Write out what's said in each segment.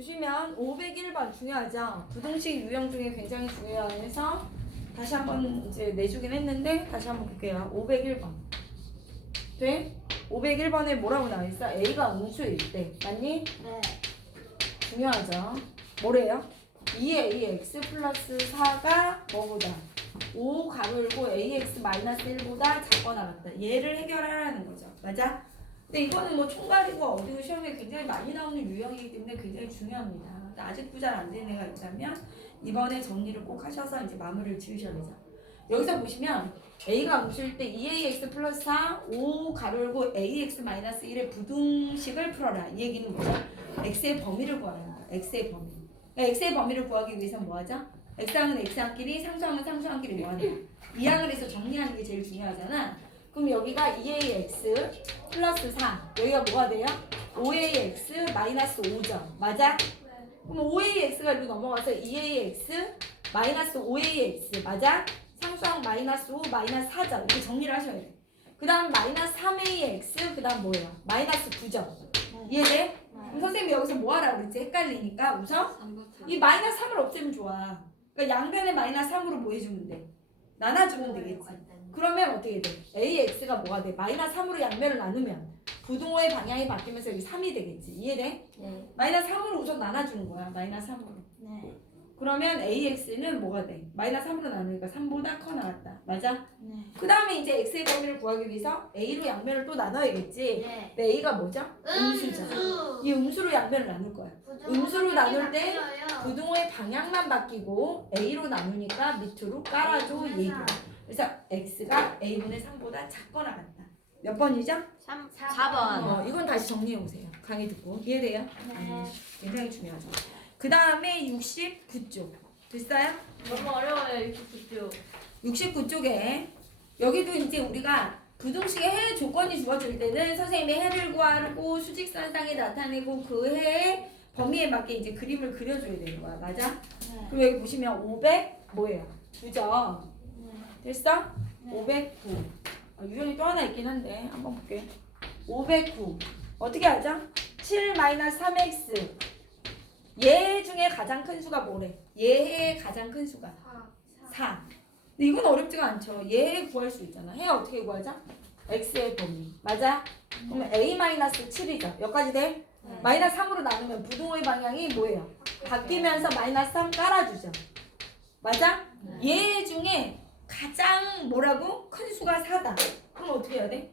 보시면 501번 중요하죠. 부등식 유형 중에 굉장히 중요해서 다시 한번 이제 내주긴 했는데 다시 한번 볼게요. 501번. 돼? 501번에 뭐라고 나와 있어? A가 음수일 때. 맞니? 네. 중요하죠. 뭐래요? 2ax 플러스 4가 뭐보다? 5 가로 열고 ax 마이너스 1보다 작거나 같다. 얘를 해결하라는 거죠. 맞아? 근데 이거는 뭐 총괄이고 어디고 시험에 굉장히 많이 나오는 유형이기 때문에 굉장히 중요합니다. 아직도 잘 안 된 애가 있다면 이번에 정리를 꼭 하셔서 이제 마무리를 지으셔야 되죠. 여기서 보시면 a가 음수일 때 2ax 플러스 4, 5 가로 열고 ax 마이너스 1의 부등식을 풀어라. 이 얘기는 뭐죠? x의 범위를 구하라는 거야. x의 범위. 그러니까 x의 범위를 구하기 위해서는 뭐 하죠? x항은 x항끼리, 상수항은 상수항끼리 뭐 하냐? 이항을 해서 정리하는 게 제일 중요하잖아. 그럼 여기가 2ax 플러스 4. 여기가 뭐가 돼요? 5ax 마이너스 5점. 맞아? 그럼 5ax가 이리로 넘어가서 2ax 마이너스 5ax. 맞아? 상수항 마이너스 5 마이너스 4점. 이렇게 정리를 하셔야 돼. 그 다음 마이너스 3ax 그 다음 뭐예요? 마이너스 9점. 이해돼? 그럼 선생님이 여기서 뭐 하라고 그랬지? 헷갈리니까 우선 이 마이너스 3을 없애면 좋아. 그러니까 양변에 마이너스 3으로 뭐 해주면 돼? 나눠주면 되겠지. 그러면 어떻게 돼? AX가 뭐가 돼? 마이너스 3으로 양면을 나누면 부동호의 방향이 바뀌면서 여기 3이 되겠지. 이해돼? 네. 마이너스 3으로 우선 나눠주는 거야. 마이너스 3으로. 네. 그러면 AX는 뭐가 돼? 마이너스 3으로 나누니까 3보다 커 나왔다. 맞아? 네. 그 다음에 이제 X의 범위를 구하기 위해서 A로 양면을 또 나눠야겠지. 네. 근데 A가 뭐죠? 음수죠. 이 음수로 양면을 나눌 거야. 음수로 나눌 때 부동호의 방향만 바뀌고 A로 나누니까 밑으로 깔아줘 얘기야. 그래서 X가 A분의 3보다 작거나 같다. 몇 번이죠? 3 어, 이건 다시 정리해 오세요. 강의 듣고 이해돼요? 네. 굉장히 중요하죠. 그 다음에 69쪽 됐어요? 너무 어려워요 69쪽. 69쪽에 여기도 이제 우리가 부등식의 해 조건이 주어질 때는 선생님이 해를 구하고 수직선상에 나타내고 그 해의 범위에 맞게 이제 그림을 그려줘야 되는 거야. 맞아? 네. 그럼 여기 보시면 500 뭐예요? 9점. 네. 됐어? 509. 아, 유형이 또 하나 있긴 한데 한번 볼게. 509. 어떻게 하죠? 7 3x. 얘 중에 가장 큰 수가 뭐래? 얘의 가장 큰 수가 4. 근데 이건 어렵지가 않죠. 얘 구할 수 있잖아. 해 어떻게 구하죠? x의 범위. 맞아? 그러면 a-7이죠. 여기까지 돼? 네. 마이너스 3으로 나누면 부동호의 방향이 뭐예요? 바뀌면서 마이너스 3 깔아주죠. 맞아? 얘 중에 가장 뭐라고? 큰 수가 4다. 그럼 어떻게 해야 돼?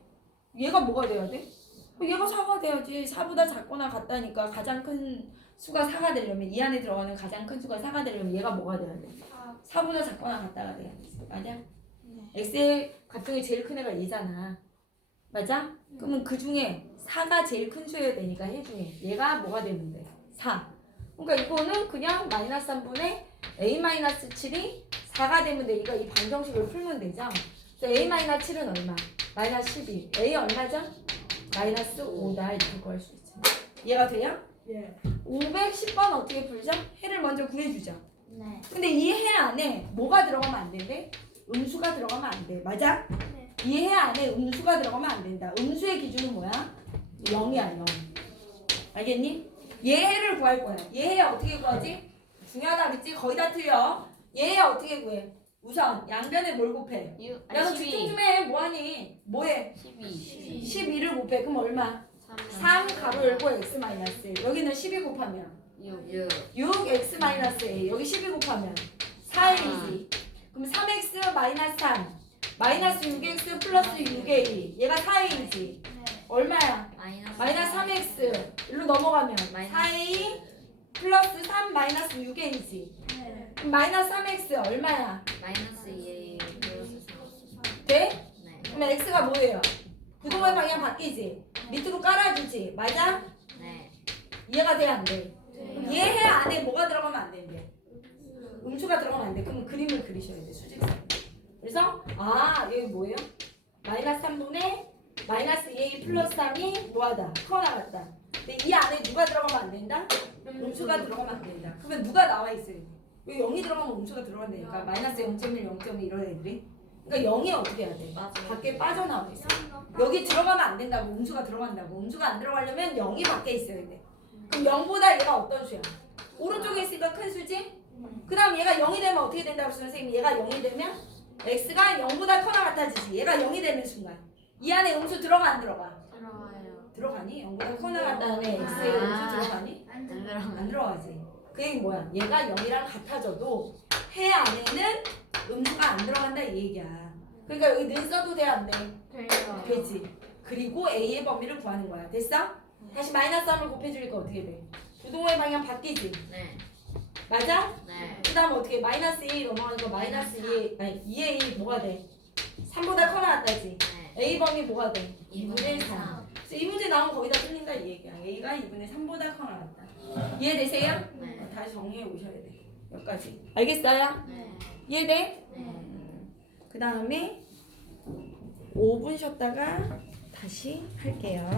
얘가 뭐가 돼야 돼? 얘가 4가 돼야지. 4보다 작거나 같다니까 가장 큰 수가 4가 되려면 이 안에 들어가는 가장 큰 수가 4가 되려면 얘가 뭐가 돼야 돼? 4보다 작거나 같다가 돼야 돼. 맞아? x의 값중에 제일 큰 애가 얘잖아. 맞아? 그러면 그 중에 4가 제일 큰 수여야 되니까 해 중에 얘가 뭐가 되면 돼? 4. 그러니까 이거는 그냥 마이너스 3분의 a-7이 4가 되면 돼. 이거 이 방정식을 풀면 되죠? 그래서 a-7은 얼마? 마이너스 12. a 얼마죠? 마이너스 5다. 이렇게 구할 수 있죠. 이해가 돼요? 예. 510번 어떻게 풀죠? 해를 먼저 구해주죠. 네. 근데 이 해 안에 뭐가 들어가면 안 된대? 음수가 들어가면 안 돼. 맞아? 네. 이 해 안에 음수가 들어가면 안 된다. 음수의 기준은 뭐야? 0이야, 0. 알겠니? 얘 해를 구할 거야. 얘 해 어떻게 구하지? 중요하다 그랬지? 거의 다 틀려. 얘해 어떻게 구해? 우선 양변에 뭘 곱해? 6 야, 아니 너 집중 12. 좀 해. 뭐하니? 뭐해? 12. 12를 곱해. 그럼 얼마? 3 가로 열고 x 마이너스 1. 여기는 12 곱하면 6. 6. 6x 마이너스 1 여기 12 곱하면 4이지 그럼 3x 마이너스 3 마이너스 6x 플러스 6a 얘가 4a이지 얼마야? 마이너스. 마이너스 3x 일로 넘어가면 마이너스. 4a 플러스 3 마이너스 6a지 그럼 마이너스 3x 얼마야? 마이너스 2A 플러스 3. 돼? 네. 그러면 x가 뭐예요? 부동의 방향 바뀌지? 밑으로 깔아주지 맞아? 네. 이해가 돼 안 돼? 그럼 얘해 안에 뭐가 들어가면 안 된대? 음수가 들어가면 안 돼. 그럼 그림을 그리셔야 돼. 수직선. 그래서 아 여기 뭐예요? 마이너스 3분의 마이너스 2a 플러스 3이 뭐하다? 커 나갔다. 근데 이 안에 누가 들어가면 안 된다? 음수가 들어가면 안 된다. 그러면 누가 나와 있어요? 여기 0이 들어가면 음수가 들어간다니까. 마이너스 0.1, 0.2 이런 애들이. 그러니까 0이 어떻게 해야 돼? 맞아요. 밖에 빠져나와 있어. 여기 들어가면 안 된다고. 음수가 들어간다고. 음수가 안 들어가려면 0이 밖에 있어야 돼. 그럼 0보다 얘가 어떤 수야? x가 큰 수지? 그 다음 얘가 0이 되면 어떻게 된다고 선생님? 얘가 0이 되면 x가 0보다 커나 같아지지. 얘가 0이 되는 순간. 이 안에 음수 들어가 안 들어가? 들어와요. 들어가니? 0보다 커나 같다는 아. x의 음수 들어가니? 안 들어가. 안 들어가지. 그 얘기 뭐야? 얘가 0이랑 같아져도 해 안에는 음수가 안 들어간다 이 얘기야. 그러니까 여기 는 써도 돼 안 돼? 돼요. 되지. 그리고 a의 범위를 구하는 거야. 됐어? 다시 마이너스 3을 곱해주니까 어떻게 돼? 부동호의 방향 바뀌지. 네. 맞아? 네. 그 다음에 어떻게 마이너스 1 넘어가니까 마이너스 2 아니 2의 1 뭐가 돼? 3보다 커나 같다지. 네. a 범위 뭐가 돼? 2분의 2분의 3. 3. 그래서 이 문제 나오면 거기다 틀린다 이 얘기야. a가 2분의 3보다 커나 같다. 이해되세요? 네. 다 정리해 오셔야 돼. 여기까지. 네. 알겠어요? 네. 이해돼? 네. 음. 그 다음에 5분 쉬었다가 다시 할게요.